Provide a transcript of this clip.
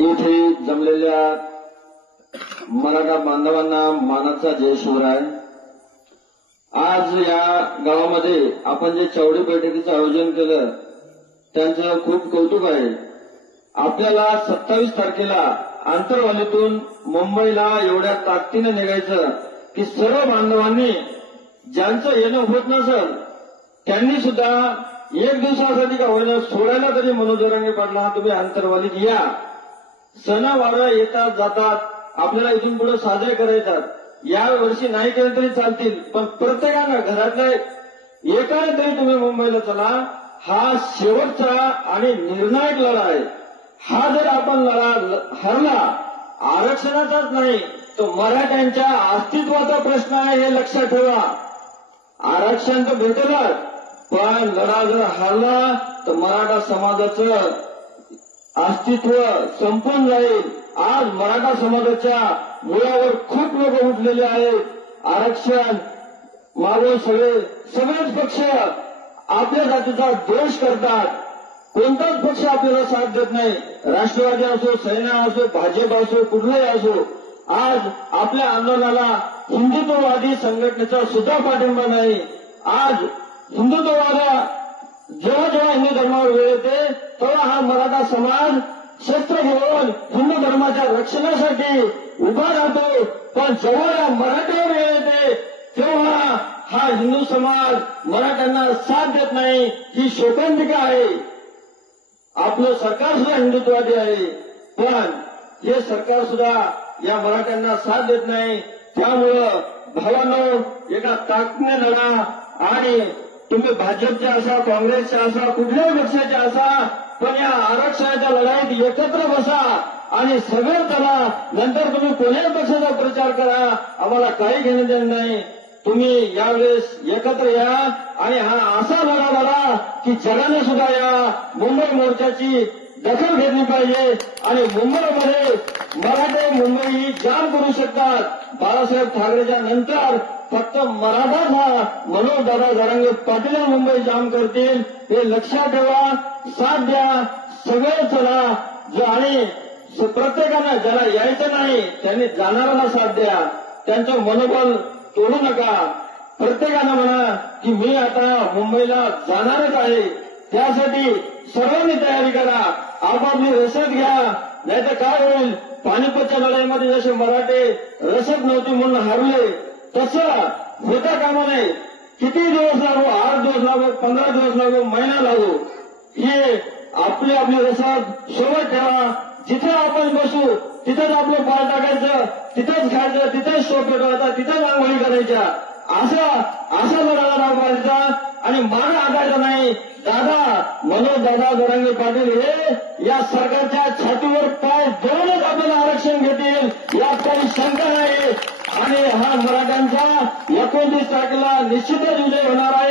इथे जमलेल्या मराठा बांधवांना मानाचा जय शिवराय। आज या गावामध्ये आपण जे चौडी बैठकीचं आयोजन केलं त्यांचं खूप कौतुक आहे। आपल्याला 27 तारखेला आंतरवालीतून मुंबईला एवढ्या ताकदीने निघायचं की सर्व बांधवांनी ज्यांचं येणं होत नसेल त्यांनी सुद्धा एक दिवसासाठी का होईना सोडायला तरी मनोज जरांगे पाटला तुम्ही आंतरवालीत या। सणवार येतात जातात आपल्याला इथून पुढे साजरे करायतात। या वर्षी नाही केले तरी चालतील पण प्रत्येकानं घरातल्या एकाने तरी तुम्ही मुंबईला चला। हा शेवटचा आणि निर्णायक लढा आहे। हा जर आपण लढा हरला आरक्षणाचाच नाही तो मराठ्यांच्या अस्तित्वाचा प्रश्न आहे हे लक्षात ठेवा। आरक्षण तर भेटेलच पण लढा जर हरला तर मराठा समाजाचं अस्तित्व संपून जाईल। आज मराठा समाजाच्या मुळावर खूप लोक उठलेले आहेत। आरक्षण मागून सगळेच पक्ष आपल्या जातीचा द्वेष करतात। कोणताच पक्ष आपल्याला साथ देत नाही। राष्ट्रवादी असो सेना असो भाजप असो कुठलाही असो आज आपल्या आंदोलनाला हिंदुत्ववादी संघटनेचा सुद्धा पाठिंबा नाही। आज हिंदुत्ववादा जेव्हा जेव्हा हिंदू धर्मावर वेळ येते तेव्हा हा मराठा समाज शस्त्र घेऊन हिंदू धर्माच्या रक्षणासाठी उभा राहतो। पण जेव्हा या मराठ्यावर वेळ येते तेव्हा हा हिंदू समाज मराठ्यांना साथ देत नाही। ही शोकांतिका आहे। आपलं सरकार सुद्धा हिंदुत्ववादी आहे पण हे सरकार सुद्धा या मराठ्यांना साथ देत नाही। त्यामुळं भावांनो एका ताकदीने लढा आणि तुम्ही भाजपचे असा काँग्रेसचे असा कुठल्याही पक्षाचे असा पण या आरक्षणाच्या लढाईत एकत्र बसा आणि सगळे चला। नंतर तुम्ही कोणत्याही पक्षाचा प्रचार करा आम्हाला काही घेणं देणं नाही। तुम्ही यावेळेस एकत्र या आणि हा असा लढा लढा की जगाने सुद्धा या मुंबई मोर्चाची दखल घेतली पाहिजे आणि मुंबईमध्ये मराठे मुंबई जाम करू शकतात। बाळासाहेब ठाकरेच्या नंतर फक्त मराठाच हा मनोज दादा जरांगे पाटील मुंबई जाम करतील हे लक्षात ठेवा। साथ द्या सगळे चला आणि प्रत्येकानं ज्याला यायचं नाही त्यांनी जाणाऱ्याला साथ द्या। त्यांचं मनोबल तोडू नका। प्रत्येकानं म्हणा की मी आता मुंबईला जाणारच आहे। त्यासाठी सर्वांनी तयारी करा आपापली रसद घ्या नाहीतर काय होईल पानिपतच्या लढाईमध्ये जसे मराठे रसद नव्हती म्हणून हरले तसं होता कामा नये। किती दिवस लागो 8 दिवस लागो 15 दिवस लागो महिना लागो हे आपली रसद सोबत ठेवा। जिथे आपण बसू तिथेच आपलं पाय टाकायचं तिथेच खायचं तिथेच शो पेटवायचा तिथेच आंघोळी करायच्या असा लढा लावायचा आणि मान आगायचा नाही। दादा मनोज दादा जरांगे पाटील हे या सरकारच्या छातीवर पाय देऊनच आपल्याला आरक्षण घेतील यात काही शंका नाही। आणि हा मराठ्यांचा 29 तारखेला निश्चितच विजय होणार आहे।